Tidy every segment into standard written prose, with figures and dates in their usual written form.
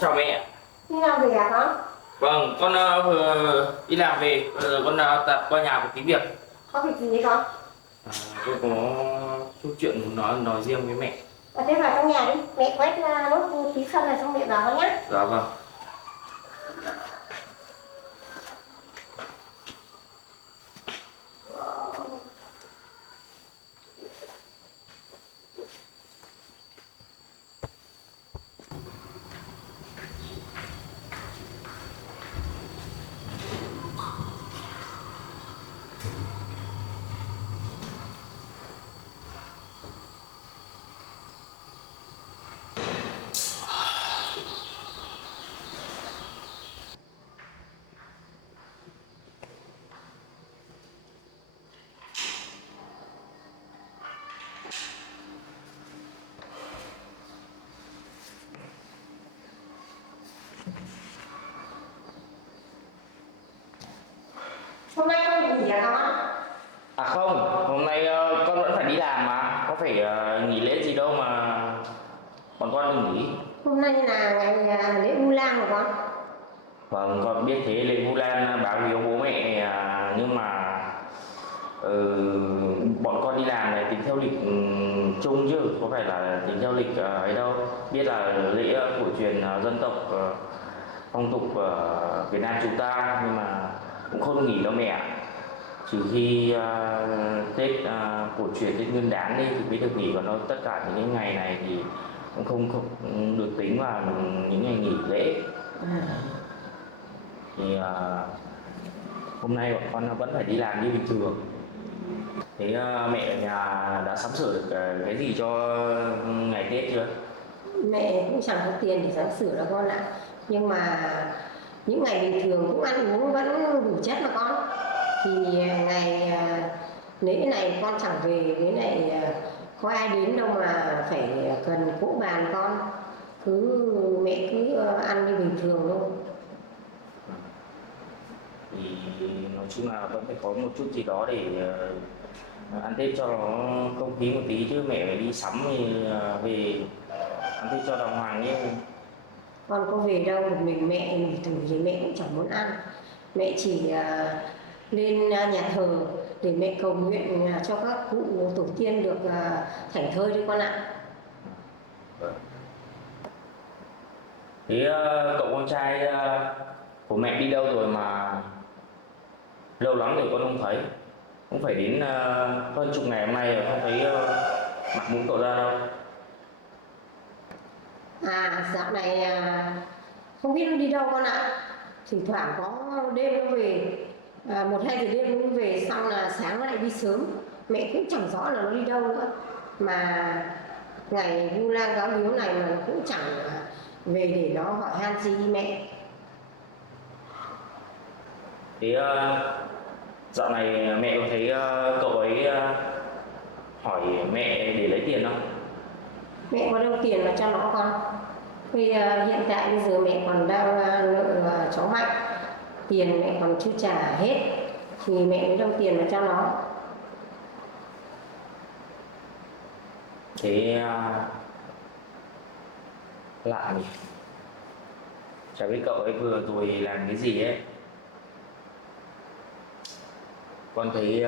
Chào mẹ. Đi làm về à con? Vâng, con vừa đi làm về, bây giờ con tạt qua nhà một tí việc. Có việc gì đấy con? Tôi có chút chuyện muốn nói riêng với mẹ. Thế vào trong nhà đi, mẹ quét nốt tí sân này xong mẹ vào con nhé. Dạ vâng. Hôm nay con nghỉ à con? À không, hôm nay con vẫn phải đi làm mà, có phải nghỉ lễ gì đâu mà bọn con đừng nghỉ. Hôm nay là ngày lễ Vu Lan của con. Vâng, con biết thế lễ Vu Lan báo hiếu bố mẹ nhưng mà bọn con đi làm này tính theo lịch chung chứ có phải là tính theo lịch ấy đâu. Biết là lễ cổ truyền dân tộc phong tục Việt Nam chúng ta nhưng mà cũng không nghỉ đâu mẹ. Trừ khi Tết cổ truyền Tết Nguyên đán đi thì mới được nghỉ, còn đâu tất cả những cái ngày này thì cũng không được tính vào những ngày nghỉ lễ. Thì hôm nay bọn con vẫn phải đi làm như bình thường. Thế mẹ ở nhà đã sắm sửa được cái gì cho ngày Tết chưa? Mẹ cũng chẳng có tiền để sắm sửa đâu con ạ. Nhưng mà những ngày bình thường cũng ăn uống vẫn đủ chất mà con. Thì ngày lễ này con chẳng về, cái này có ai đến đâu mà phải cần cỗ bàn con. Mẹ cứ ăn như bình thường thôi. Thì nói chung là vẫn phải có một chút gì đó để ăn Tết cho nó không khí một tí chứ mẹ phải đi sắm thì về ăn Tết cho đàng hoàng nhé. Con có về đâu, một mình mẹ nghỉ thử thì mẹ cũng chẳng muốn ăn. Mẹ chỉ lên nhà thờ để mẹ cầu nguyện cho các cụ tổ tiên được thảnh thơi thôi con ạ. Thế cậu con trai của mẹ đi đâu rồi mà lâu lắm rồi con không thấy, cũng phải đến hơn chục ngày hôm nay rồi không thấy mặt mũi cậu ra đâu. Dạo này không biết nó đi đâu con ạ. Thỉnh thoảng có đêm nó về, 1-2 giờ đêm nó về, xong là sáng nó lại đi sớm. Mẹ cũng chẳng rõ là nó đi đâu nữa. Mà ngày Vu Lan báo hiếu này mà nó cũng chẳng về để nó hỏi han gì mẹ. Thế dạo này mẹ có thấy cậu ấy hỏi mẹ để lấy tiền không? Mẹ có đâu tiền mà cho nó con. Vì hiện tại bây giờ mẹ còn đang nợ cháu Mạnh, tiền mẹ còn chưa trả hết thì mẹ mới đâu tiền mà cho nó. Thế lạ nhỉ, chả biết cậu ấy vừa rồi làm cái gì ấy con thấy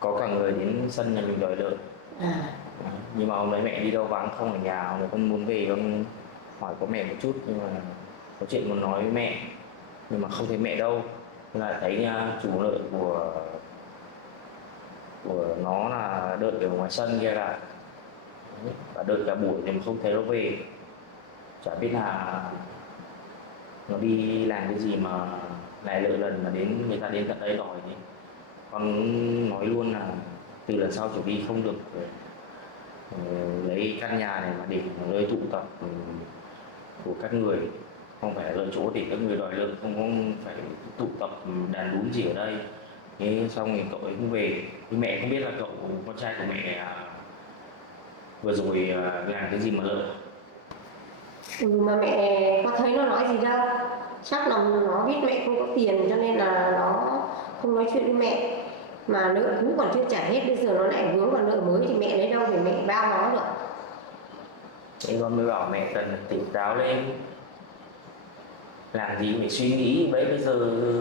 có cả người đến sân nhà mình đòi lợn. À, Nhưng mà hôm đấy mẹ đi đâu vắng không ở nhà, hôm đấy con muốn về con hỏi có mẹ một chút, nhưng mà có chuyện muốn nói với mẹ nhưng mà không thấy mẹ đâu. Thế là thấy chủ lợn của nó là đợi ở ngoài sân kia là, và đợi cả buổi thì mà không thấy nó về. Chả biết là nó đi làm cái gì mà lại lỡ lần mà đến người ta đến tận đây đòi thì con muốn nói luôn là từ lần sau trở đi không được lấy căn nhà này mà để nơi tụ tập của các người, không phải là chỗ để các người đòi lợn, không phải tụ tập đàn đúm gì ở đây. Thế xong thì cậu ấy cũng về, thì mẹ không biết là cậu con trai của mẹ vừa rồi làm cái gì mà lợn. mà mẹ có thấy nó nói gì đâu, chắc là nó biết mẹ không có tiền cho nên là nó không nói chuyện với mẹ, mà nợ cũ còn chưa trả hết, bây giờ nó lại vướng vào nợ mới thì mẹ lấy đâu để mẹ bao nó được. Thế con mới bảo mẹ cần tỉnh táo lên, làm gì phải suy nghĩ bấy, bây giờ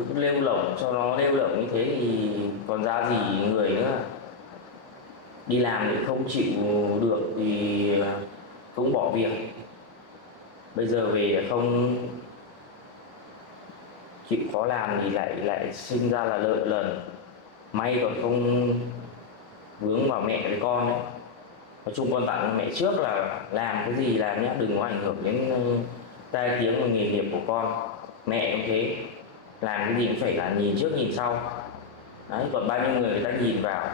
cứ lêu lổng cho nó lêu lổng như thế thì còn ra gì người nữa. Đi làm thì không chịu được thì cũng bỏ việc, bây giờ về không chịu khó làm thì lại sinh ra là lợ lần. May còn không vướng vào mẹ với con ấy. Nói chung con dặn mẹ trước là làm cái gì làm nhé, đừng có ảnh hưởng đến tai tiếng và nghề nghiệp của con. Mẹ cũng thế, làm cái gì cũng phải là nhìn trước nhìn sau. Đấy, còn bao nhiêu người ta nhìn vào,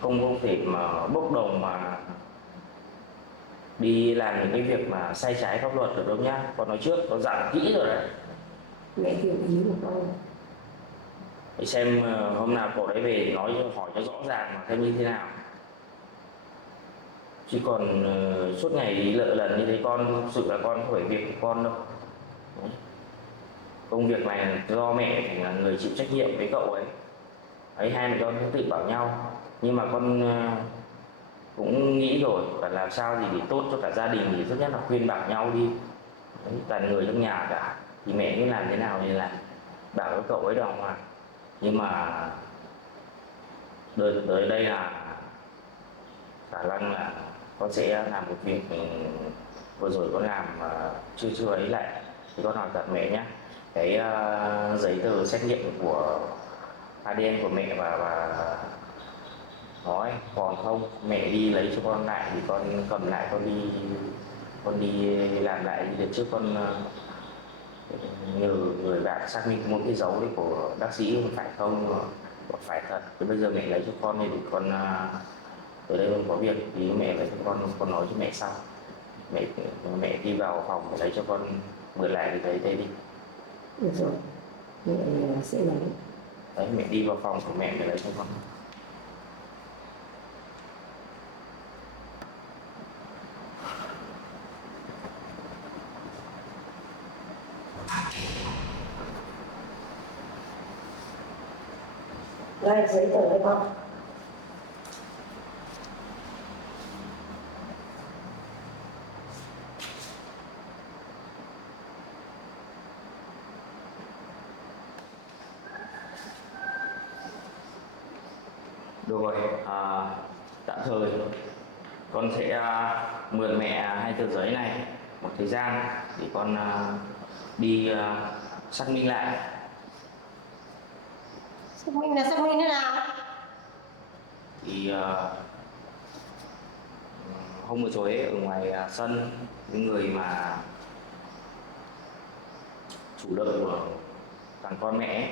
không thể mà bốc đồng mà đi làm những cái việc mà sai trái pháp luật được đâu nhá. Con nói trước, con dặn kỹ rồi đấy. Mẹ hiểu ý của con. Để xem hôm nào cậu đấy về nói hỏi cho rõ ràng mà xem như thế nào. Chứ còn suốt ngày đi lợ lần như thế con thực sự là con không phải việc của con đâu. Đấy. Công việc này là do mẹ phải là người chịu trách nhiệm với cậu ấy. Ấy, hai mẹ con tự bảo nhau. Nhưng mà con cũng nghĩ rồi, phải làm sao gì để tốt cho cả gia đình thì tốt nhất là khuyên bảo nhau đi. Đấy, toàn người trong nhà cả thì mẹ cứ làm thế nào thì làm, bảo với cậu ấy đàng hoàng. Nhưng mà tới đây là khả năng là con sẽ làm một việc vừa rồi con làm mà chưa ấy lại, thì con hỏi thật mẹ nhé. Cái giấy tờ xét nghiệm của ADN của mẹ và nói còn không, mẹ đi lấy cho con lại thì con cầm lại, con đi làm lại. Đợt trước con nhờ người bạn xác minh một cái dấu đấy của bác sĩ phải không, phải thật. Thì bây giờ mẹ lấy cho con thì con tới đây con có việc thì mẹ lấy cho con nói cho mẹ sau. Mẹ đi vào phòng để lấy cho con mượn lại cái giấy đây đi. Được rồi, mẹ sẽ lấy. Đấy, mẹ đi vào phòng của mẹ để lấy cho con. Đây, giấy tờ đây con. Được rồi, tạm thời con sẽ mượn mẹ hai tờ giấy này một thời gian để con đi xác minh lại. Xác minh là xác minh thế nào? Thì hôm vừa rồi ấy, ở ngoài sân những người mà chủ lợn của thằng con mẹ ấy,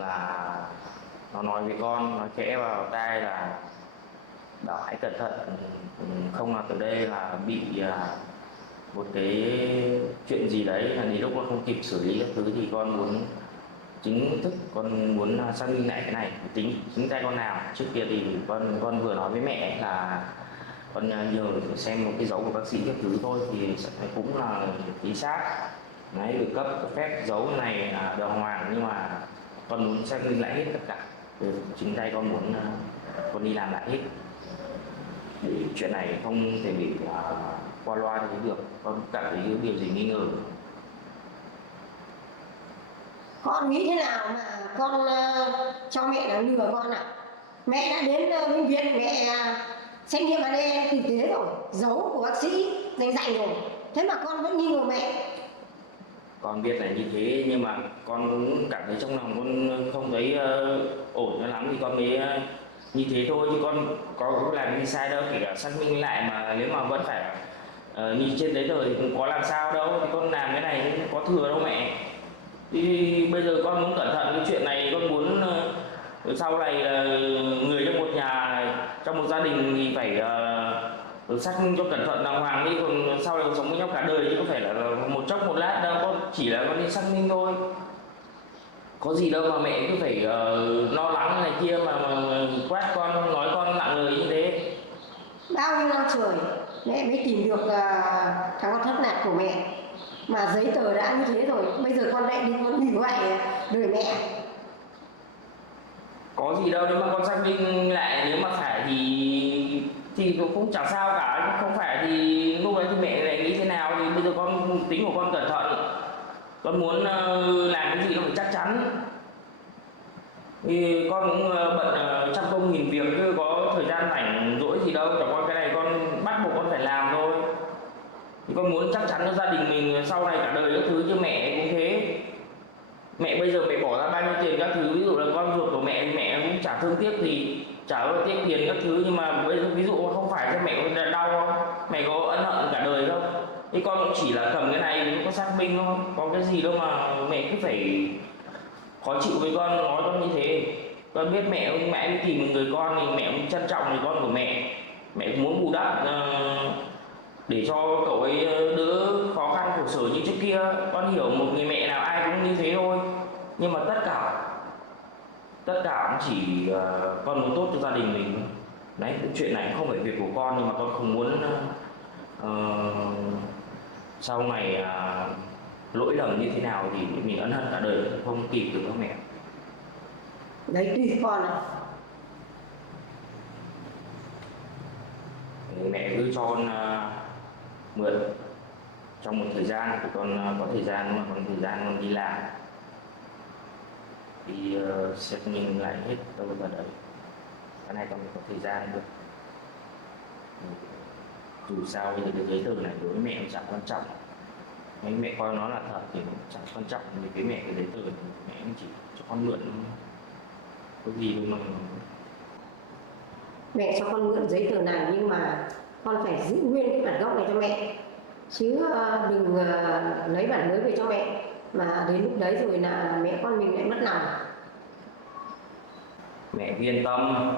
là nó nói với con, nói khẽ vào tai là bảo hãy cẩn thận, không là từ đây là bị một cái chuyện gì đấy là đến lúc mà không kịp xử lý các thứ. Thì con muốn chính thức, con muốn xác minh lại cái này, chính tay con làm. Trước kia thì con vừa nói với mẹ là con nhờ xem một cái dấu của bác sĩ các thứ thôi thì cũng là chính xác. Đấy, được cấp phép dấu này đàng hoàng, nhưng mà con muốn xác minh lại hết tất cả. Chính tay con muốn con đi làm lại hết, để chuyện này không thể bị qua loa thì được. Con cảm thấy điều gì nghi ngờ Con nghĩ thế nào mà con cho mẹ là lừa con à? Mẹ đã đến bệnh viện, mẹ xét nghiệm ADN tử tế rồi, dấu của bác sĩ rành rồi, thế mà con vẫn nghi ngờ mẹ. Con biết là như thế nhưng mà con cũng cảm thấy trong lòng con không thấy ổn cho lắm thì con mới như thế thôi, chứ con có làm gì sai đâu, kể cả xác minh lại mà nếu mà vẫn phải như trên đấy rồi thì cũng có làm sao đâu, thì con làm cái này cũng có thừa đâu mẹ. Thì bây giờ con muốn cẩn thận cái chuyện này, con muốn sau này người trong một nhà, trong một gia đình thì phải xác minh cho cẩn thận đàng hoàng đi, còn sau này sống với nhau cả đời chứ không phải là một chốc một lát đâu, con chỉ là con đi xác minh thôi. Có gì đâu mà mẹ cứ phải lo lắng này kia mà quát con, nói con nặng lời như thế. Bao nhiêu năm trời mẹ mới tìm được thằng con thất lạc của mẹ, mà giấy tờ đã như thế rồi, bây giờ con lại đi con hủy hoại đời mẹ. Có gì đâu, nếu mà con xác minh lại nếu mà phải thì cũng chẳng sao cả, không phải thì lúc đấy thì mẹ lại nghĩ thế nào, thì bây giờ con tính của con cẩn thận, con muốn làm cái gì nó phải chắc chắn. Thì con cũng bận trăm công nghìn việc chứ có thời gian rảnh rỗi gì đâu, chẳng qua cái này con bắt buộc con phải làm thôi. Thì con muốn chắc chắn cho gia đình mình sau này cả đời các thứ, chứ mẹ cũng thế. Mẹ bây giờ mẹ bỏ ra bao nhiêu tiền các thứ, ví dụ là con ruột của mẹ thì mẹ cũng chả thương tiếc gì, chả có tiếc tiền các thứ, nhưng mà bây giờ ví dụ không phải cho mẹ có đau không, mẹ có ân hận cả đời không? Thì con cũng chỉ là cầm cái này nó có xác minh thôi, có cái gì đâu mà mẹ cứ phải khó chịu với con, nói con như thế. Con biết mẹ mới tìm một người con thì mẹ cũng trân trọng người con của mẹ cũng muốn bù đắp để cho cậu ấy đỡ khó khăn khổ sở như trước kia. Con hiểu một người mẹ nào ai cũng như thế thôi, nhưng mà tất cả cũng chỉ con muốn tốt cho gia đình mình. Đấy, cái chuyện này không phải việc của con, nhưng mà con không muốn sau này lỗi lầm như thế nào thì mình ân hận cả đời không kịp được các mẹ. Đấy tùy con ạ. Mẹ cứ cho con mượn trong một thời gian, thì con có thời gian, mà còn thời gian con đi làm thì xét minh lại hết đâu vào đấy, cái này con có thời gian được. Dù sao bây giờ cái giấy tờ này đối với mẹ cũng chẳng quan trọng, mấy mẹ coi nó là thật thì cũng chẳng quan trọng, vì cái mẹ cái giấy tờ thì mẹ cũng chỉ cho con mượn, có gì đâu mà. Mẹ cho con mượn giấy tờ này nhưng mà con phải giữ nguyên cái bản gốc này cho mẹ, chứ đừng lấy bản mới về cho mẹ mà đến lúc đấy rồi là mẹ con mình lại mất lòng. Mẹ yên tâm,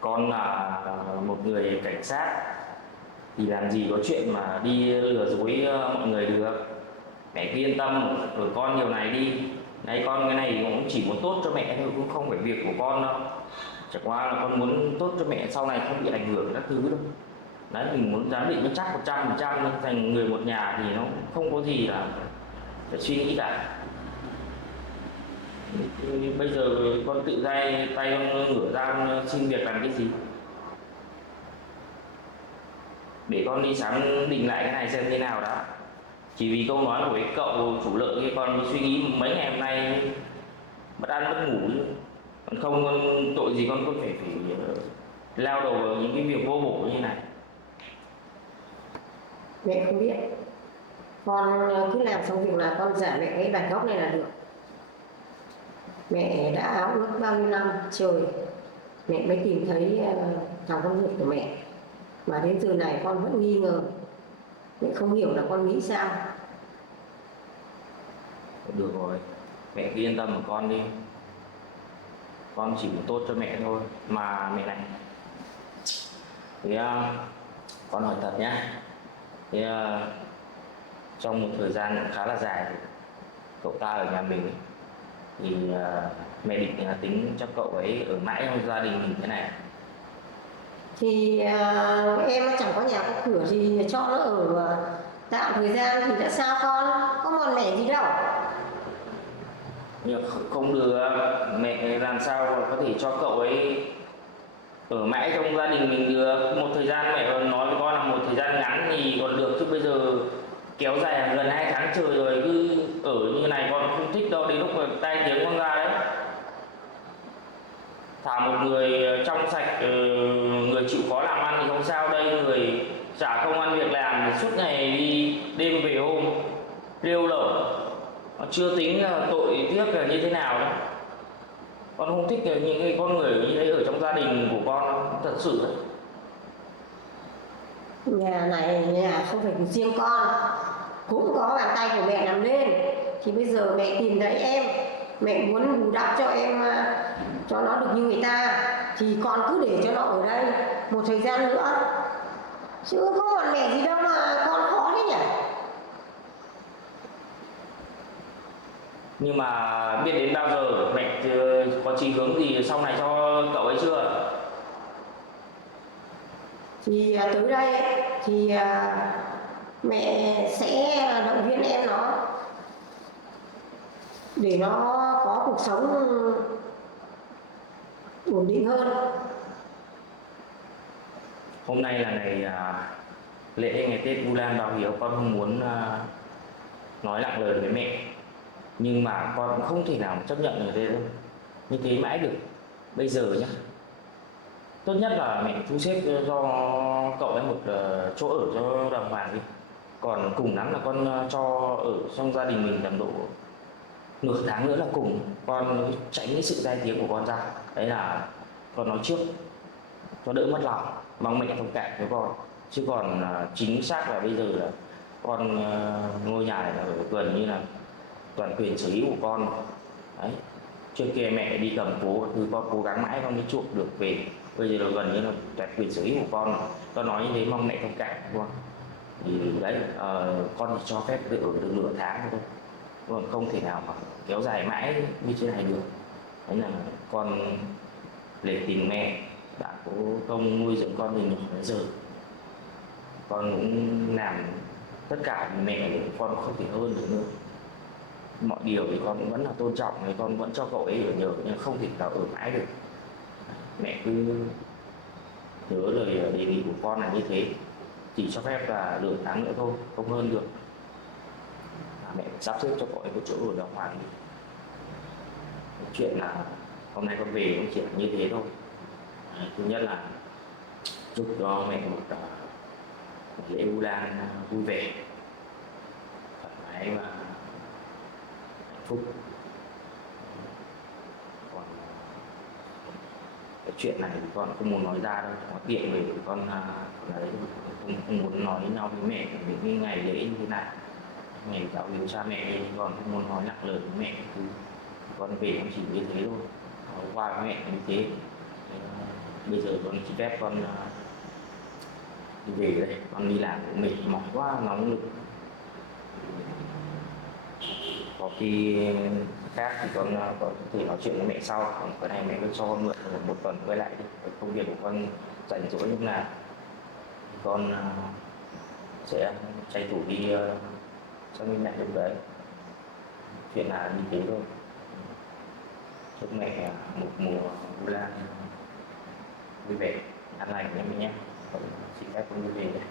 con là một người cảnh sát thì làm gì có chuyện mà đi lừa dối mọi người được. Mẹ cứ yên tâm ở con điều này đi. Đấy, con cái này cũng chỉ muốn tốt cho mẹ thôi, cũng không phải việc của con đâu. Chẳng qua là con muốn tốt cho mẹ sau này không bị ảnh hưởng các thứ đâu. Đấy, mình muốn giám định nó chắc 100% thành người một nhà thì nó không có gì là phải suy nghĩ cả. Bây giờ con tự tay con ngửa ra con xin việc làm cái gì? Để con đi xác định lại cái này xem thế nào đã. Chỉ vì câu nói của cái cậu chủ lợi kia con suy nghĩ mấy ngày hôm nay mất ăn mất ngủ chứ. Còn không con tội gì con phải lao đầu vào những cái việc vô bổ như này. Mẹ không biết, con cứ làm xong việc là con trả mẹ cái bản gốc này là được. Mẹ đã áo ước bao nhiêu năm trời mẹ mới tìm thấy thằng con ruột của mẹ, mà đến giờ này con vẫn nghi ngờ. Mẹ không hiểu là con nghĩ sao. Được rồi, mẹ cứ yên tâm của con đi. Con chỉ muốn tốt cho mẹ thôi. Mà mẹ này, thì con hỏi thật nhá, thì trong một thời gian khá là dài cậu ta ở nhà mình ấy, thì mẹ định tính cho cậu ấy ở mãi trong gia đình mình thế này. Thì em nó chẳng có nhà có cửa thì cho nó ở tạm thời gian thì đã sao con, có mòn mẻ gì đâu. Nhưng không được, mẹ làm sao có thể cho cậu ấy ở mãi trong gia đình mình được. Một thời gian mẹ còn nói với con là một thời gian ngắn thì còn được, chứ bây giờ kéo dài gần 2 tháng trời rồi cứ ở như này con không thích đâu, đến lúc mà tai tiếng con ra đấy. Thả một người trong sạch, người chịu khó làm ăn thì không sao, đây người chả công ăn việc làm thì suốt ngày đi đêm về hôm lêu lổng, chưa tính là tội tiếc là như thế nào đâu. Con không thích những cái con người như thế ở trong gia đình của con, thật sự đấy. Nhà này nhà không phải của riêng con, cũng có bàn tay của mẹ làm nên. Thì bây giờ mẹ tìm thấy em, mẹ muốn bù đắp cho em, cho nó được như người ta, thì con cứ để cho nó ở đây một thời gian nữa, chứ không còn mẹ gì đâu mà con khó thế nhỉ. Nhưng mà biết đến bao giờ mẹ có chí hướng gì sau này cho cậu ấy chưa? Thì tới đây thì mẹ sẽ động viên em nó để nó có cuộc sống ổn định hơn. Hôm nay là ngày lễ ngày Tết Vu Lan báo hiếu, con không muốn nói nặng lời với mẹ, nhưng mà con cũng không thể nào chấp nhận như thế mãi được. Bây giờ nhá, tốt nhất là mẹ thu xếp cho cậu ấy một chỗ ở cho đàng hoàng đi, còn cùng lắm là con cho ở trong gia đình mình tầm độ nửa tháng nữa là cùng, con tránh cái sự tai tiếng của con ra, đấy là con nói trước cho đỡ mất lòng, mong mẹ thông cảm với con. Chứ còn chính xác là bây giờ là con, ngôi nhà này là gần như là toàn quyền sở hữu của con đấy. Trước kia mẹ đi cầm cố thứ con cố gắng mãi con mới chuộc được về, bây giờ là gần như là toàn quyền sở hữu của con nói như thế mong mẹ thông cảm đúng không? Thì đấy, con chỉ cho phép được ở được nửa tháng thôi, còn không thể nào mà kéo dài mãi như thế này được. Đấy là con lệ tình mẹ đã cố công nuôi dưỡng con từ nhỏ đến giờ, con cũng làm tất cả vì mẹ, để con không thể hơn được nữa. Mọi điều thì con cũng vẫn là tôn trọng, thì con vẫn cho cậu ấy ở nhờ, nhưng không thể nào ở mãi được. Mẹ cứ nhớ lời đề nghị của con là như thế, chỉ cho phép là nửa tháng nữa thôi, không hơn được. Mẹ sắp xếp cho cậu ấy một chỗ ở đàng hoàng đi. Chuyện là hôm nay con về cũng chỉ là như thế thôi. Thứ nhất là chúc cho mẹ một lễ Vu Lan vui vẻ, thoải mái và hạnh phúc. Còn cái chuyện này thì con không muốn nói ra đâu, có tiện về thì con đấy, không muốn nói nhau với mẹ về cái ngày lễ như thế này, ngày giáo hiếu cha mẹ, thì con không muốn nói nặng lời với mẹ. Thì con về con chỉ như thế thôi, qua với mẹ như thế. Bây giờ con chỉ phép con đi về đây, con đi làm cũng mệt mỏi quá, nóng lực. Có khi khác thì con có thể nói chuyện với mẹ sau, còn cái này mẹ cứ cho con mượn một tuần quay lại đi. Cái công việc của con rảnh rỗi lúc nào con sẽ tranh thủ đi cho mẹ lúc đấy. Chuyện là như thế thôi. Chúc mẹ một mùa Vu Lan vui vẻ, an lành nha mình nhé. Xin phép con đi về đây.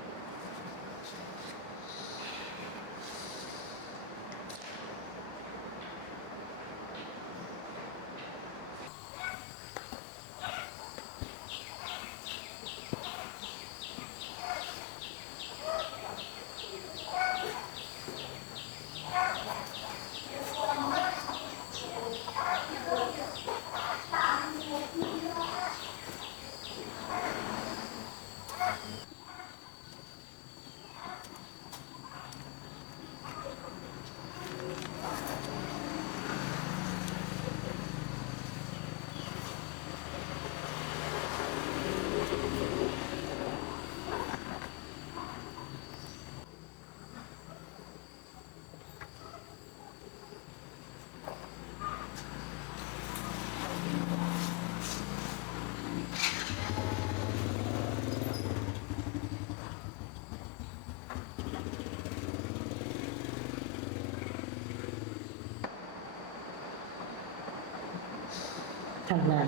Thằng này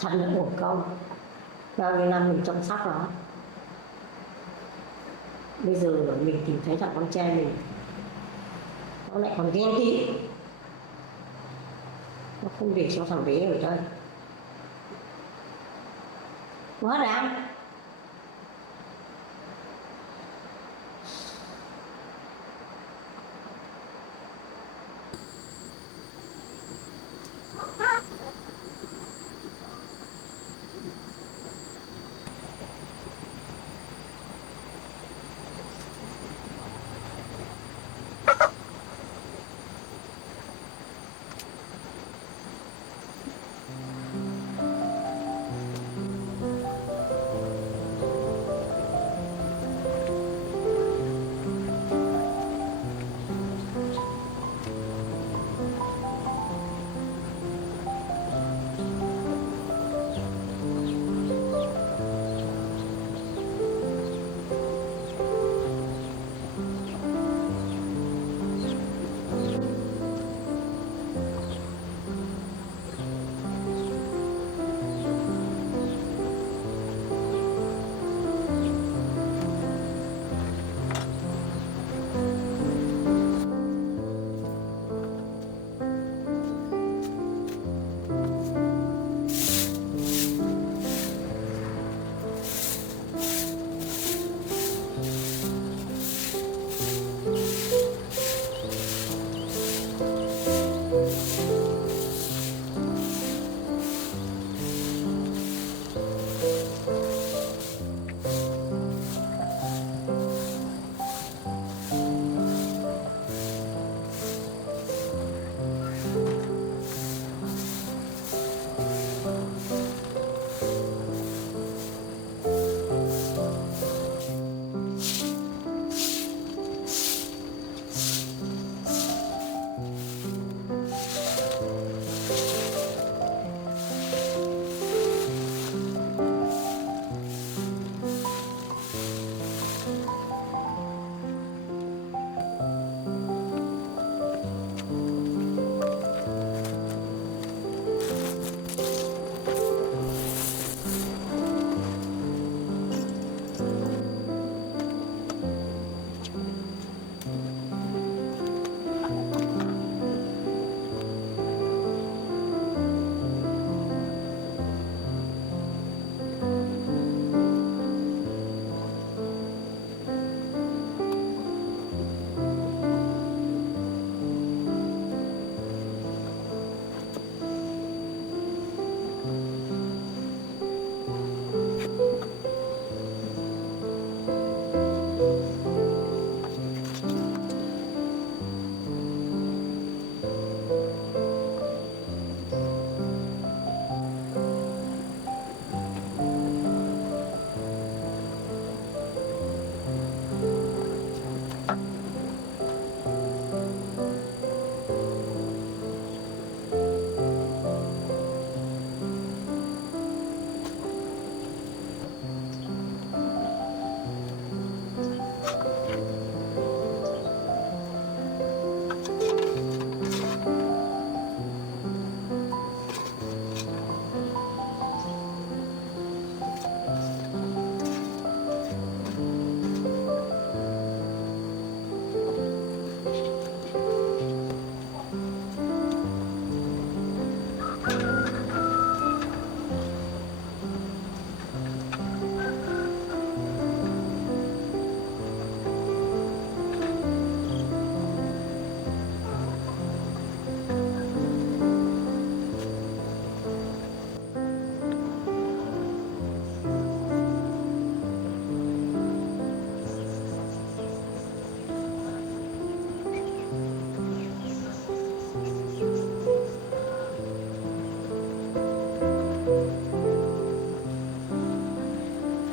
thật là uổng công, bao nhiêu năm mình chăm sóc nó, bây giờ mình tìm thấy thằng con trai mình, nó lại còn ghen tị, nó không để cho thằng bé ở đây. Quá đáng.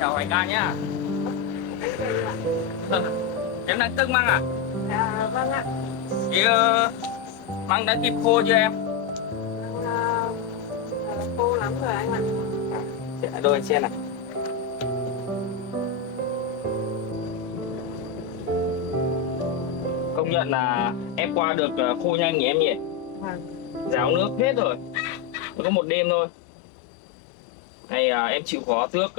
Chào Hoài ca nhá. Em đang cân măng à? À, vâng ạ. Thì măng đã kịp khô chưa em? Khô lắm rồi anh ạ. Đôi xem này. Công nhận là em qua được khô nhanh nhỉ em nhỉ? Vâng. Ráo nước hết rồi. Mới có một đêm thôi. Này em chịu khó tước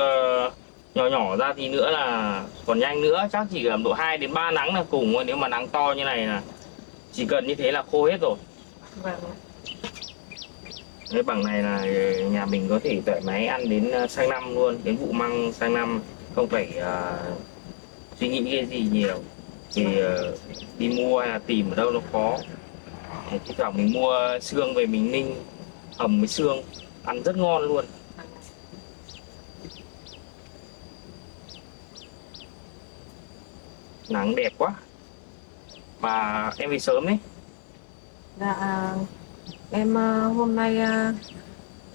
nhỏ nhỏ ra tí nữa là còn nhanh nữa, chắc chỉ ở độ 2 đến 3 nắng là cùng thôi. Nếu mà nắng to như này là Chỉ cần như thế là khô hết rồi. Vâng. Cái bằng này là nhà mình có thể thoải mái ăn đến sang năm luôn, đến vụ măng sang năm, không phải suy nghĩ cái gì nhiều. Thì đi mua hay là tìm ở đâu nó khó. Thì thoảng mình mua xương về mình ninh hầm với xương ăn rất ngon luôn. Nắng đẹp quá. Mà em về sớm đấy. Dạ em hôm nay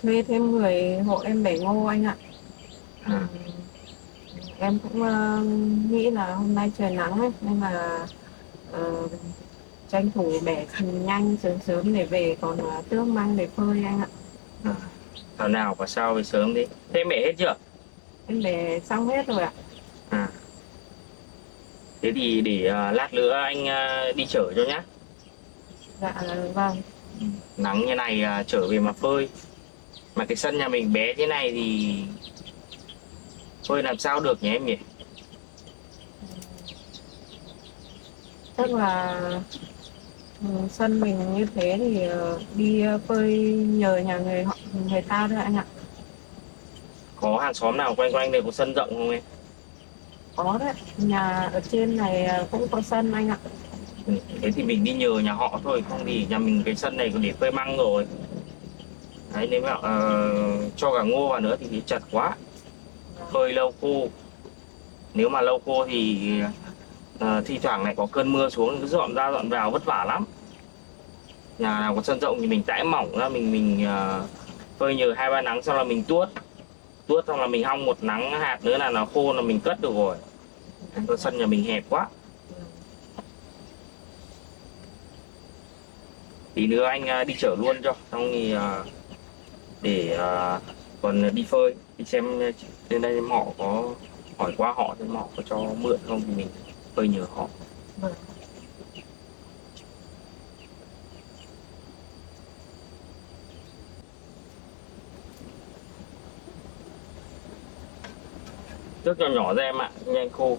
thuê thêm người hộ em bẻ ngô anh ạ. À. Em cũng nghĩ là hôm nay trời nắng ấy, nên là tranh thủ bẻ nhanh sớm sớm để về còn tước măng để phơi anh ạ. Thảo nào và sao về sớm đi. Thế mẹ hết chưa? Em bẻ xong hết rồi ạ. À. Thế thì để lát nữa anh đi chở cho nhá. Dạ vâng. Nắng như này trở về mà phơi. Mà cái sân nhà mình bé thế này thì phơi làm sao được nhỉ em nhỉ? Chắc là sân mình như thế thì đi phơi nhờ nhà người ta thôi anh ạ. Có hàng xóm nào quanh quanh đây có sân rộng không em? Có đấy, nhà ở trên này cũng có sân anh ạ. Thế thì mình đi nhờ nhà họ thôi, không thì nhà mình cái sân này còn để phơi măng rồi. Đấy, nếu mà cho cả ngô vào nữa thì chật quá. Phơi lâu khô. Nếu mà lâu khô thì thi thoảng lại có cơn mưa xuống cứ dọn ra dọn vào vất vả lắm. Nhà nào có sân rộng thì mình tẽ mỏng ra mình phơi nhờ 2-3 nắng xong là mình tuốt xong là mình hong một nắng hạt nữa là nó khô là mình cất được rồi. Cái sân nhà mình hẹp quá. Tí nữa anh đi chở luôn cho xong thì để còn đi phơi đi xem trên đây họ có hỏi qua họ xem họ có cho mượn không thì mình phơi nhờ họ. Vâng. Thước nhỏ nhỏ ra em ạ, nhanh khô,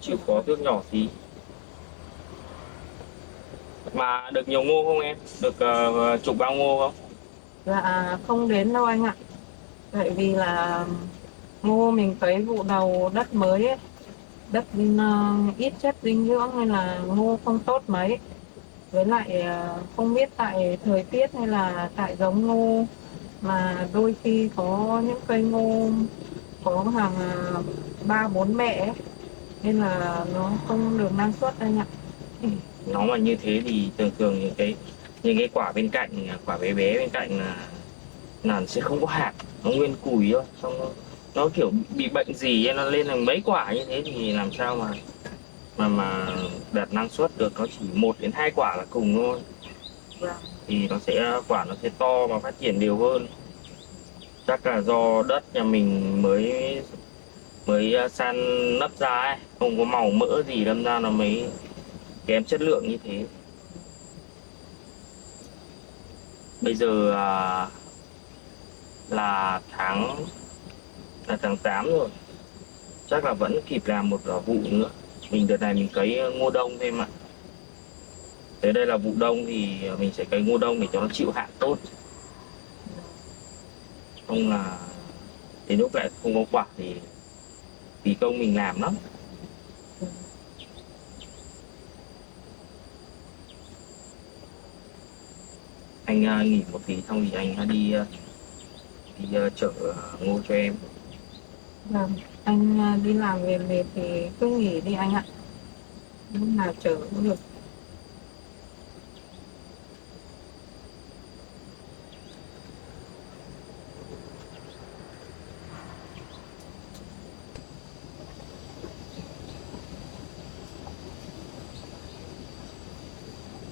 chịu khó thước nhỏ tí. Mà được nhiều ngô không em? Được chục bao ngô không? Dạ không đến đâu anh ạ. Tại vì là ngô mình cấy vụ đầu đất mới ấy, đất ít chất dinh dưỡng nên là ngô không tốt mấy. Với lại không biết tại thời tiết hay là tại giống ngô mà đôi khi có những cây ngô có hàng 3-4 mẹ ấy, nên là nó không được năng suất anh ạ. Nó mà như thế thì thường thường những cái quả bên cạnh, quả bé bé bên cạnh là sẽ không có hạt, nó nguyên cùi thôi, xong nó kiểu bị bệnh gì ấy, nó lên là mấy quả như thế thì làm sao mà đạt năng suất được. Nó chỉ 1 đến 2 quả là cùng thôi. Vâng. Thì nó sẽ quả nó sẽ to và phát triển đều hơn. Chắc là do đất nhà mình mới mới san lấp ra ấy, không có màu mỡ gì đâm ra nó mới kém chất lượng như thế. Bây giờ là tháng 8 rồi, chắc là vẫn kịp làm một vụ nữa. Mình đợt này mình cấy ngô đông thêm ạ. Tới đây là vụ đông thì mình sẽ cấy ngô đông để cho nó chịu hạn tốt, không là đến lúc lại không có quả thì phí công mình làm lắm. Anh nghỉ một tí xong thì anh đi chở ngô cho em. Vâng, anh đi làm về mệt thì cứ nghỉ đi anh ạ. Lúc nào chở cũng được.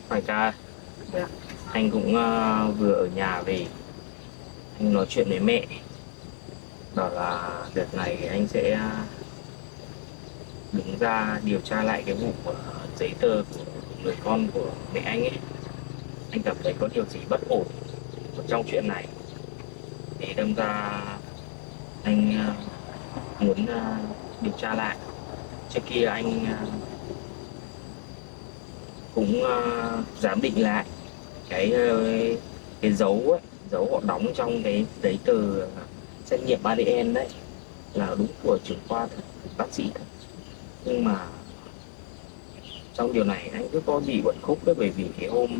Phải ca, Dạ. anh cũng vừa ở nhà về, anh nói chuyện với mẹ, bảo là đợt này anh sẽ đứng ra điều tra lại cái vụ giấy tờ của người con của mẹ anh ấy. Anh cảm thấy có điều gì bất ổn ở trong chuyện này, thì đâm ra anh muốn điều tra lại. Trước kia anh cũng giám định lại cái cái dấu ấy, dấu họ đóng trong cái giấy tờ xét nghiệm ADN đấy là đúng của trưởng khoa thật, bác sĩ thật. Nhưng mà trong điều này anh cứ có gì uẩn khúc đấy, bởi vì cái hôm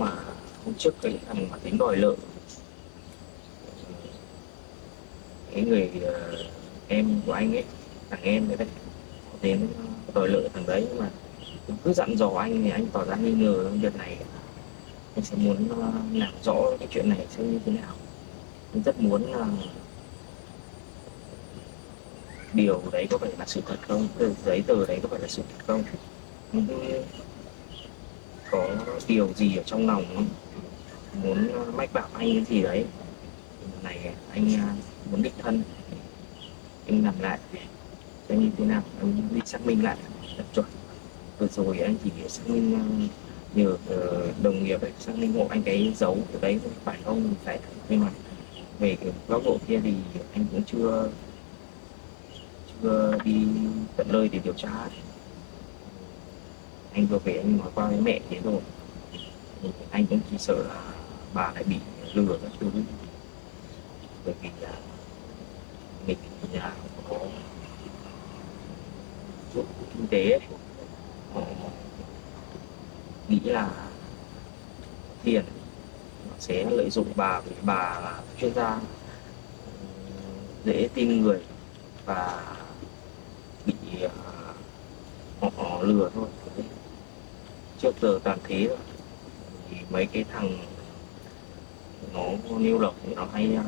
trước cái thằng mà tính đòi nợ, cái người em của anh ấy, thằng em đấy đấy, đến đòi nợ thằng đấy, mà cứ dặn dò anh thì anh tỏ ra nghi ngờ trong việc này. Anh sẽ muốn làm rõ cái chuyện này sẽ như thế nào. Anh rất muốn điều đấy có phải là sự thật không, giấy tờ đấy có phải là sự thật không. Anh có điều gì ở trong lòng không? Muốn mách bảo anh cái gì đấy. Lần này anh muốn đích thân anh làm lại xem như thế nào, anh đi xác minh lại thật chuẩn. Vừa rồi anh chỉ xác minh nhờ đồng nghiệp ấy, xác minh hộ anh cái dấu của đấy phải không phải, nhưng mà về cái góc độ kia thì anh cũng chưa đi tận nơi để điều tra. Anh vừa về anh nói qua với mẹ thế rồi, anh cũng chỉ sợ là bà lại bị lừa các thứ, bởi vì là mình nhà có giúp kinh tế ấy. Họ nghĩ là tiền họ sẽ lợi dụng bà, vì bà là chuyên gia dễ tin người và bị họ lừa thôi. Trước giờ toàn thế rồi, thì mấy cái thằng nó nêu lộc thì nó hay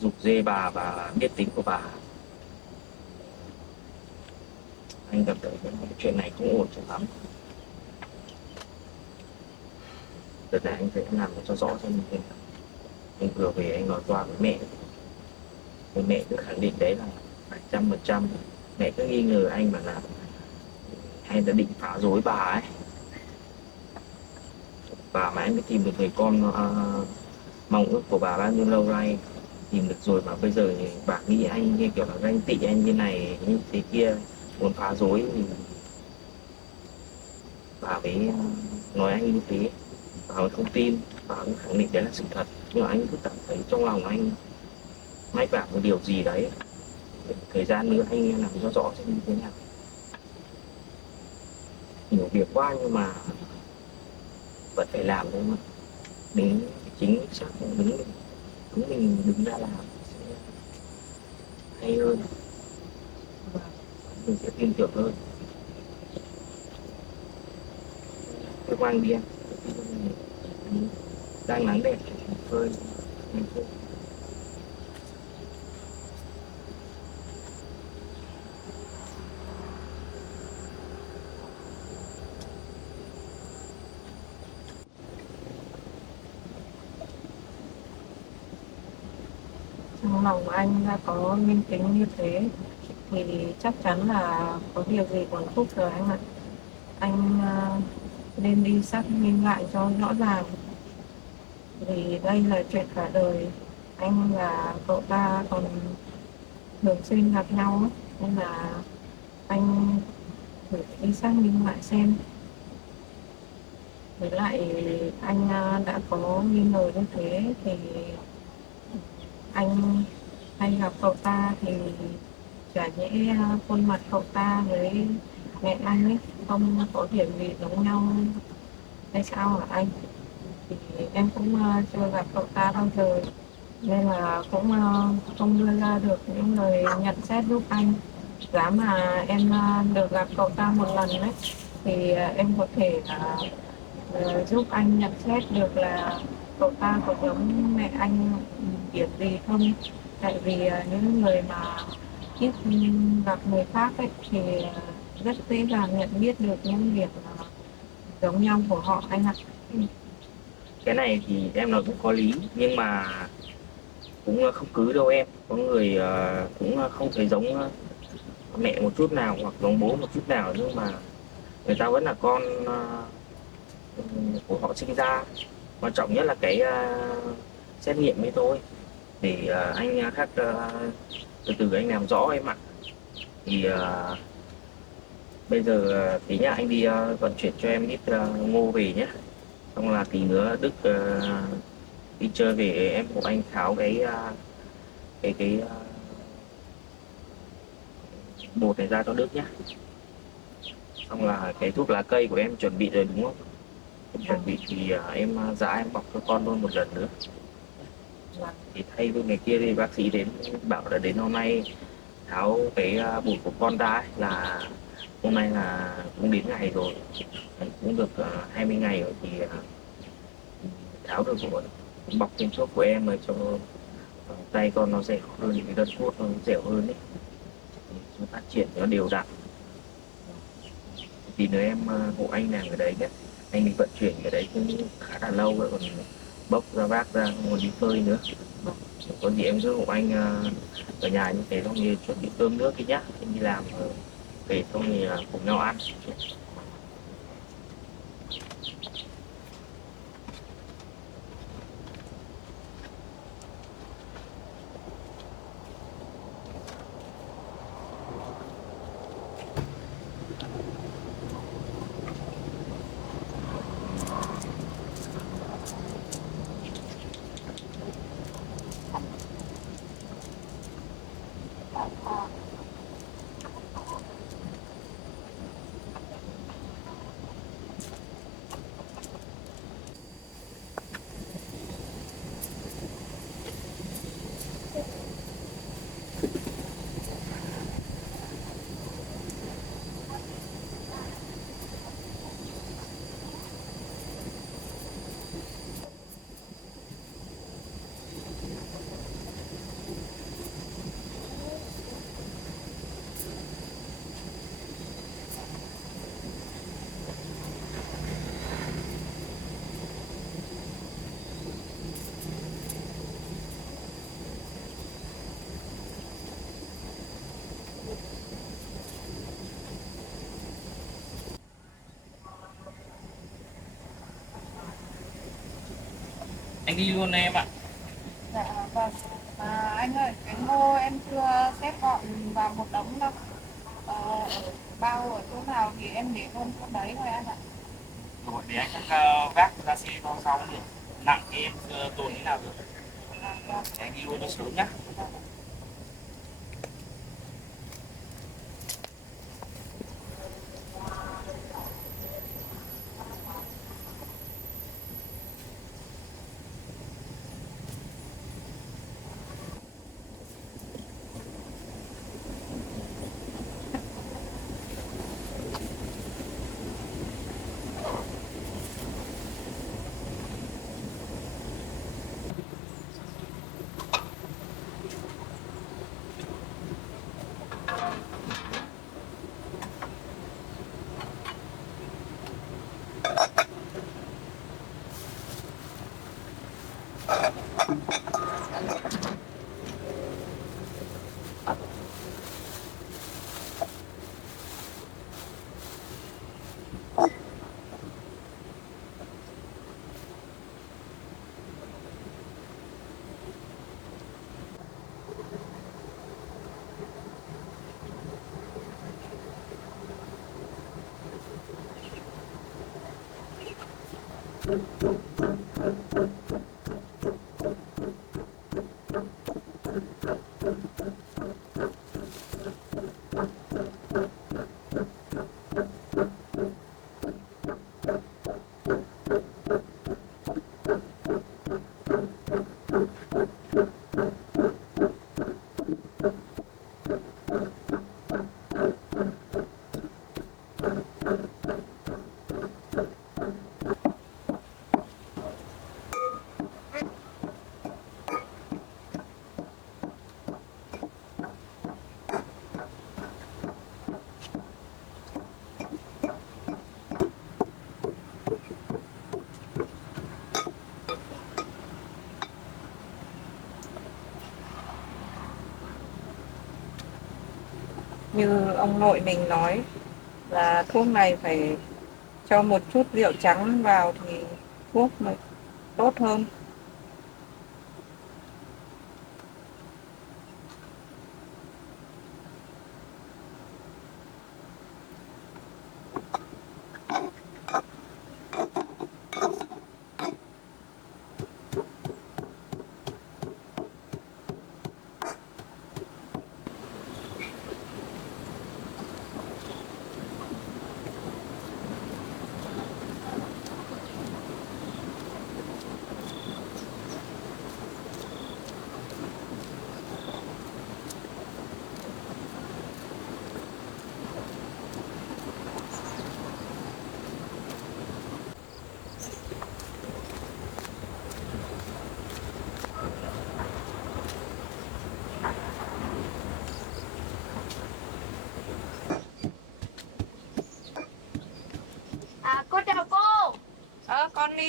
giục dê bà và biết tính của bà. Anh cảm thấy cái chuyện này không ổn cho lắm. Đợt này anh sẽ làm cho rõ cho mình. Anh vừa về anh nói qua với mẹ cứ khẳng định đấy là 100%. Mẹ cứ nghi ngờ anh mà là hay đã định phá rối bà ấy. Bà mà anh mới tìm được người con mong ước của bà bao nhiêu lâu nay, tìm được rồi, mà bây giờ thì bà nghĩ anh như kiểu là ganh tị anh như này như thế kia, muốn phá rối thì bà mới nói anh như thế. Bà mới không tin, bà cũng khẳng định đấy là sự thật, nhưng mà anh cứ cảm thấy trong lòng anh mách bảo một điều gì đấy. Thời gian nữa anh làm cho rõ xem như thế nào. Nhiều việc quá nhưng mà vẫn phải làm thôi mà. Đứng chính xác, mình đứng ra làm sẽ hay hơn, mình sẽ tin tưởng hơn. Cái quang đi em, đang nắng đẹp phơi. Trong lòng anh đã có linh tính như thế thì chắc chắn là có điều gì còn khúc rồi anh ạ. Anh nên đi xác minh lại cho rõ ràng, vì đây là chuyện cả đời. Anh và cậu ta còn thường xuyên gặp nhau ấy, nên là anh thử đi xác minh lại xem. Với lại anh đã có nghi ngờ như thế thì anh hay gặp cậu ta thì chả nhẽ khuôn mặt cậu ta với mẹ anh ấy không có điểm gì giống nhau hay sao hả anh? Thì em cũng chưa gặp cậu ta bao giờ, nên là cũng không đưa ra được những lời nhận xét giúp anh. Giá mà em được gặp cậu ta một lần đấy thì em có thể giúp anh nhận xét được là cậu ta có giống mẹ anh điểm gì không. Tại vì những người mà ít gặp người khác ấy, thì rất dễ dàng nhận biết được những điểm giống nhau của họ anh ạ. Cái này thì em nói cũng có lý, nhưng mà cũng không cứ đâu em. Có người cũng không thấy giống mẹ một chút nào hoặc giống bố một chút nào, nhưng mà người ta vẫn là con của họ sinh ra. Quan trọng nhất là cái xét nghiệm ấy thôi, để anh từ từ anh làm rõ em ạ. Thì Bây giờ tí nhá anh đi vận chuyển cho em ít ngô về nhé. Xong là tí nữa Đức đi chơi về em cùng anh tháo cái bột này ra cho Đức nhé. Xong là cái thuốc lá cây của em chuẩn bị rồi đúng không? Em chuẩn bị thì em giá em bọc cho con luôn một lần nữa. Thì thay với ngày kia thì bác sĩ đến bảo là đến hôm nay tháo cái bụi của con ra ấy, là hôm nay là cũng đến ngày rồi. Đấy, cũng được 20 ngày rồi thì tháo được rồi. Bọc thêm thuốc của em rồi cho tay con nó dẻo hơn, cái đất thuốc nó dẻo hơn đấy, nó phát triển nó đều đặn. Thì nữa em hộ anh làm cái đấy nhé, anh đi vận chuyển cái đấy cũng khá là lâu rồi, còn bốc ra vác ra còn đi phơi nữa. Có gì em giúp hộ anh ở nhà như thế, xong thì chuẩn bị cơm nước đi nhá, anh đi làm về xong thì cùng nhau ăn. Anh đi luôn em ạ. Dạ vâng. Anh ơi, cái ngô em chưa xếp gọn vào một đống đâu. Ở bao ở chỗ nào thì em để luôn chỗ đấy thôi anh ạ. Rồi để anh vác ra xe cho sau được. Nặng thì em tồn thế nào được. Vâng. Để anh đi luôn cho sớm nhá. Như ông nội mình nói là thuốc này phải cho một chút rượu trắng vào thì thuốc mới tốt hơn.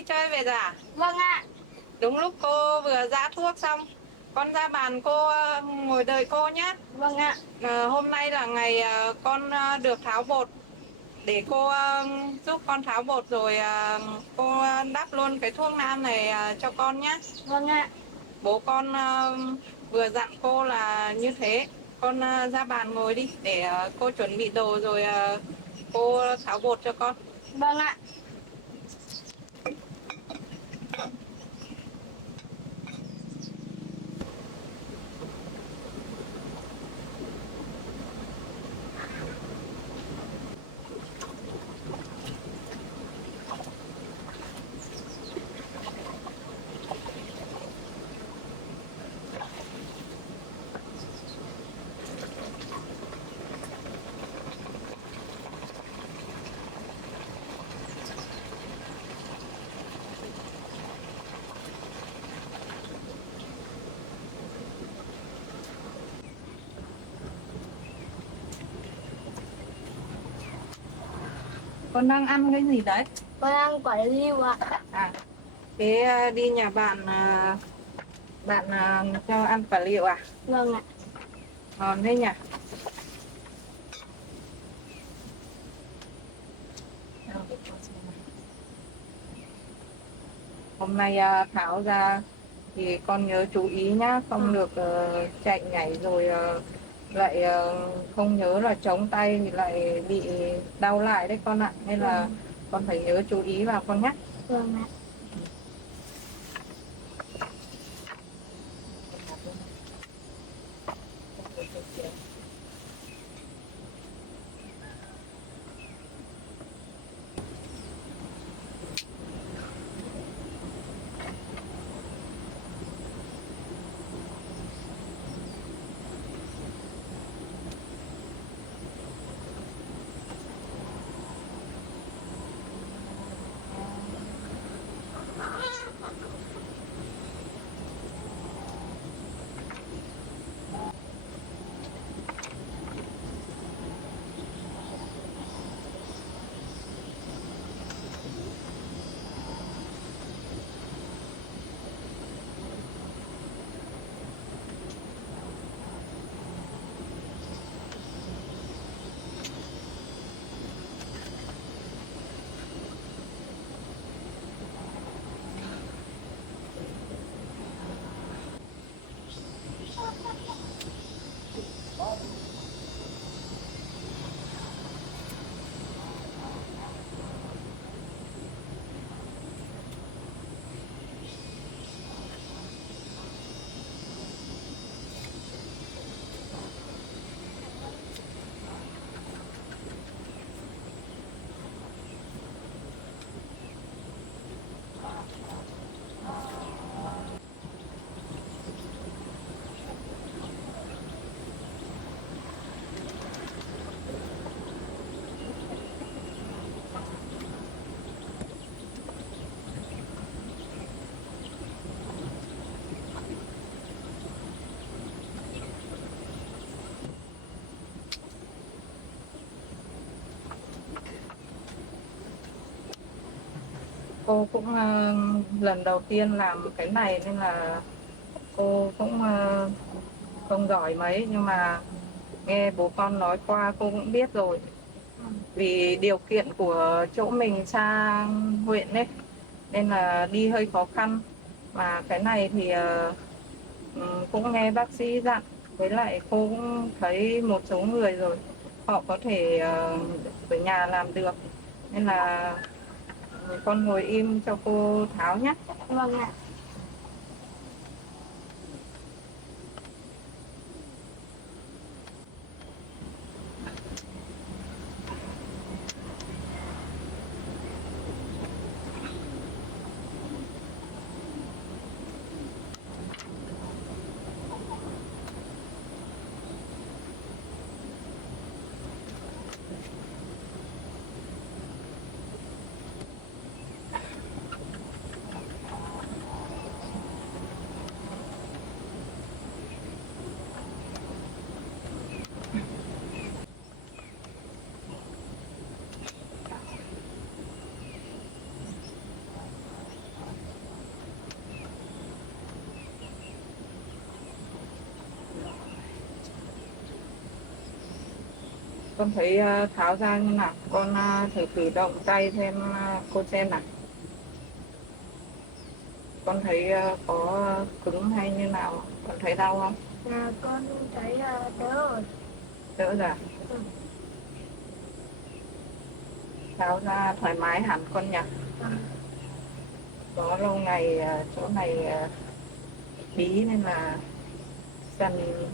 chơi về rồi à? Vâng ạ. Đúng lúc cô vừa giã thuốc xong. Con ra bàn cô ngồi đợi cô nhé. Vâng ạ. Hôm nay là ngày con được tháo bột. Để cô giúp con tháo bột rồi cô đắp luôn cái thuốc nam này cho con nhé. Vâng ạ. Bố con vừa dặn cô là như thế. Con ra bàn ngồi đi để cô chuẩn bị đồ rồi cô tháo bột cho con. Vâng ạ. Con đang ăn cái gì đấy? Con ăn quả lưu ạ. À, thế đi nhà bạn bạn cho ăn quả liệu à? Vâng ạ. Ngon thế nhỉ? Hôm nay Thảo ra thì con nhớ chú ý nhá, không được chạy nhảy rồi lại không nhớ là chống tay thì lại bị đau lại đấy con ạ. Nên là con phải nhớ chú ý vào con nhé. Vâng ạ. Cô cũng lần đầu tiên làm cái này nên là cô cũng không giỏi mấy, nhưng mà nghe bố con nói qua cô cũng biết rồi. Vì điều kiện của chỗ mình xa huyện ấy nên là đi hơi khó khăn, mà cái này thì cũng nghe bác sĩ dặn, với lại cô cũng thấy một số người rồi họ có thể ở nhà làm được, nên là con ngồi im cho cô tháo nhé. Vâng ạ. Con thấy tháo ra như nào, con thử cử động tay thêm cô xem nào. Con thấy có cứng hay như nào, con thấy đau không? Con thấy đỡ rồi. Đỡ rồi. Ừ. Tháo ra thoải mái hẳn con nhỉ. Có lâu ngày chỗ này bí nên là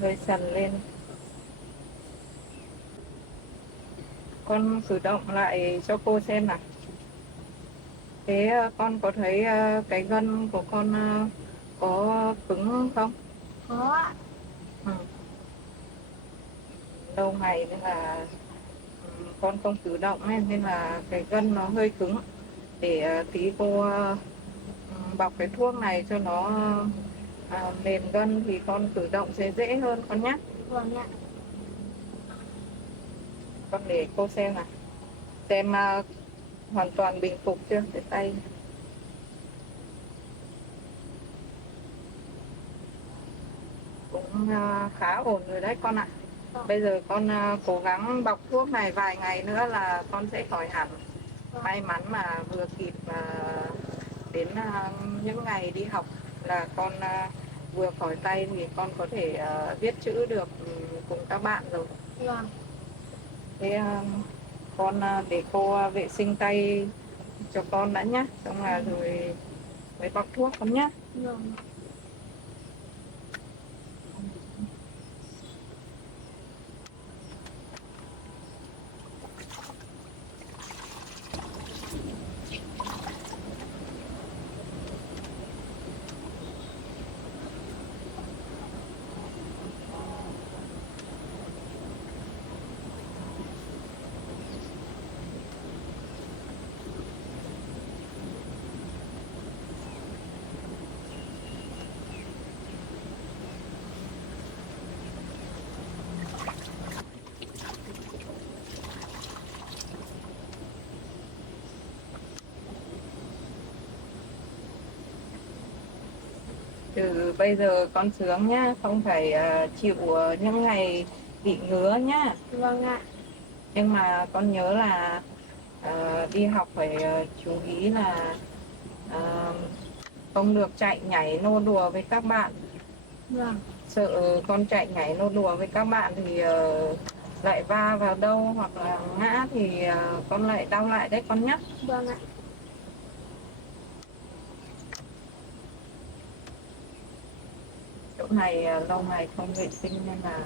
hơi sần lên. Con cử động lại cho cô xem nào. Thế con có thấy cái gân của con có cứng không? Có ạ. Ừ. Lâu ngày nên là con không cử động nên là cái gân nó hơi cứng. Để tí cô bọc cái thuốc này cho nó mềm gân thì con cử động sẽ dễ hơn con nhé. Vâng ạ. Con để cô xem nào. Xem hoàn toàn bình phục chưa cái tay. Cũng khá ổn rồi đấy con ạ. Bây giờ con cố gắng bọc thuốc này vài ngày nữa là con sẽ khỏi hẳn. May mắn mà vừa kịp đến những ngày đi học là con vừa khỏi tay thì con có thể viết chữ được cùng các bạn rồi. Vâng. Thế con để cô vệ sinh tay cho con đã nhé, xong là rồi mới bọc thuốc con nhé. Vâng. Từ bây giờ con sướng nhá, không phải chịu những ngày bị ngứa nhá. Vâng ạ. Nhưng mà con nhớ là đi học phải chú ý là không được chạy nhảy nô đùa với các bạn. Vâng. Sợ con chạy nhảy nô đùa với các bạn thì lại va vào đâu hoặc là ngã thì con lại đau lại đấy con nhé. Vâng ạ. Chỗ này lâu ngày không vệ sinh nên là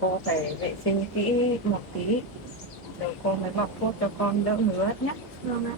cô phải vệ sinh kỹ một tí rồi cô mới bọc thuốc cho con đỡ ngứa nhé. Vâng ạ.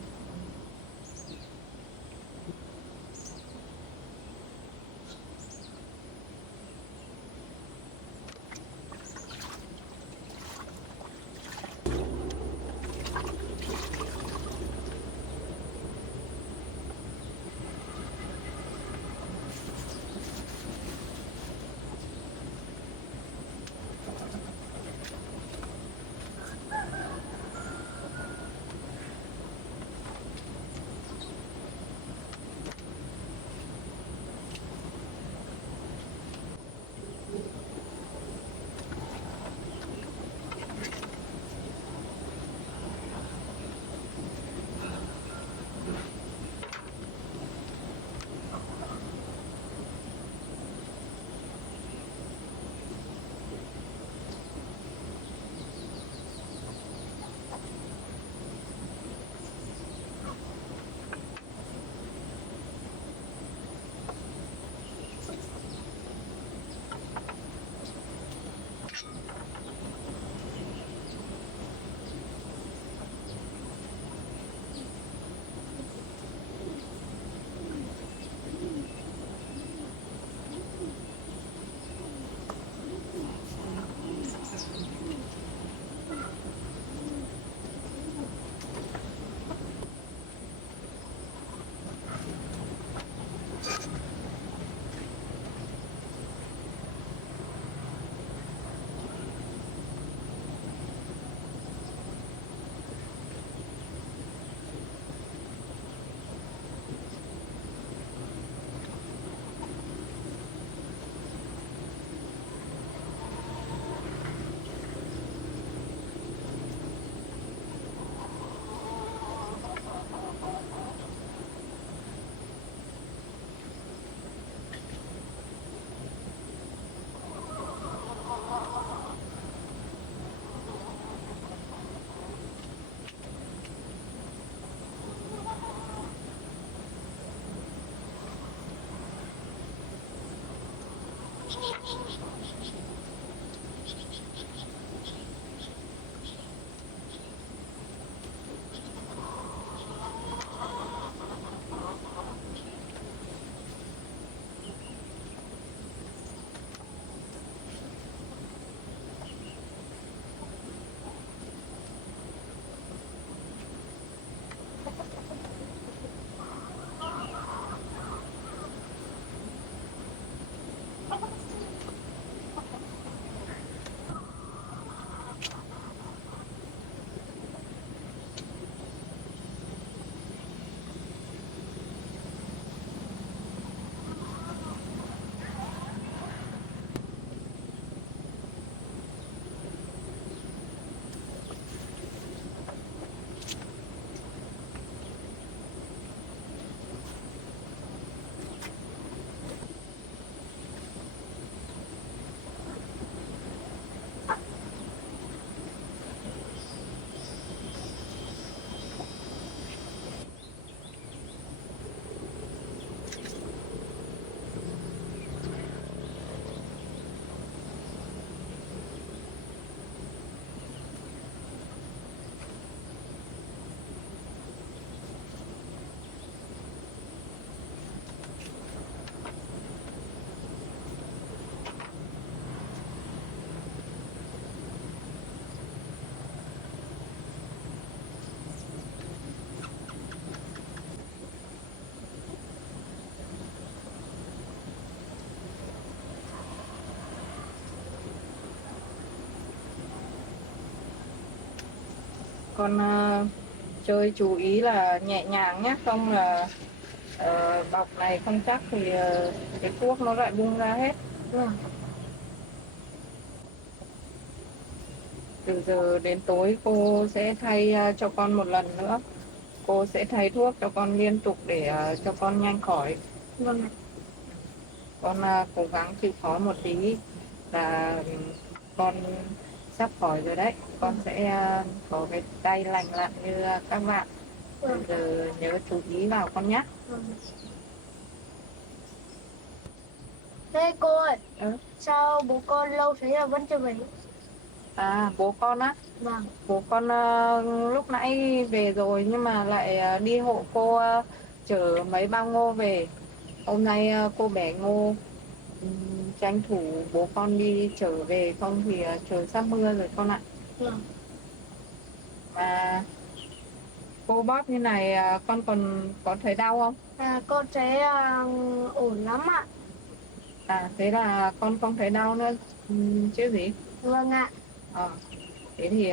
Con chơi chú ý là nhẹ nhàng nhé, không là bọc này không chắc thì cái cuốc nó lại bung ra hết. Vâng. Từ giờ đến tối cô sẽ thay cho con một lần nữa. Cô sẽ thay thuốc cho con liên tục để cho con nhanh khỏi. Vâng. Con cố gắng chịu khó một tí là con sắp khỏi rồi đấy. Con sẽ có cái tay lành lặn như các bạn. Bây giờ nhớ chú ý vào con nhé. Vâng. Thế cô ơi, sao bố con lâu thế là vẫn chưa về? À, bố con á? Vâng. Bố con lúc nãy về rồi nhưng mà lại đi hộ cô chở mấy bao ngô về. Hôm nay cô bẻ ngô, tranh thủ bố con đi trở về, không thì trời sắp mưa rồi con ạ. Vâng. Mà cô bóp như này con còn có thấy đau không? Con thấy ổn lắm ạ. À, thế là con không thấy đau nữa chứ gì? Vâng ạ. Thế thì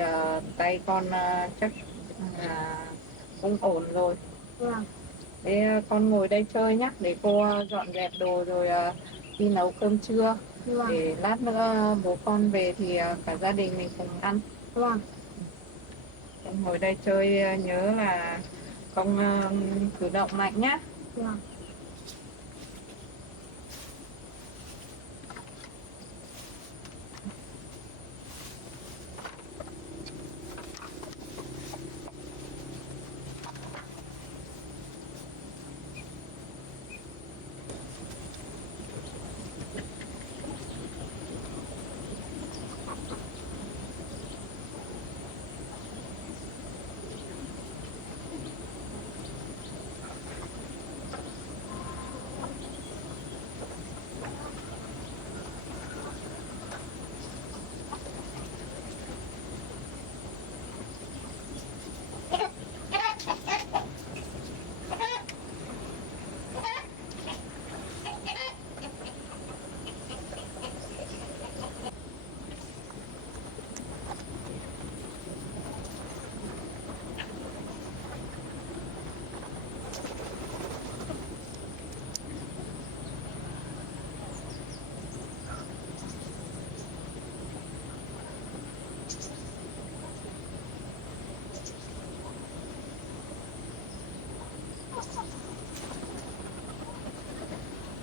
tay con chắc là cũng ổn rồi. Vâng. Thế con ngồi đây chơi nhé, để cô dọn dẹp đồ rồi đi nấu cơm trưa. Vâng. Để lát nữa bố con về thì cả gia đình mình cùng ăn. Vâng. Con ngồi đây chơi nhớ là không cử động mạnh nhé. Vâng.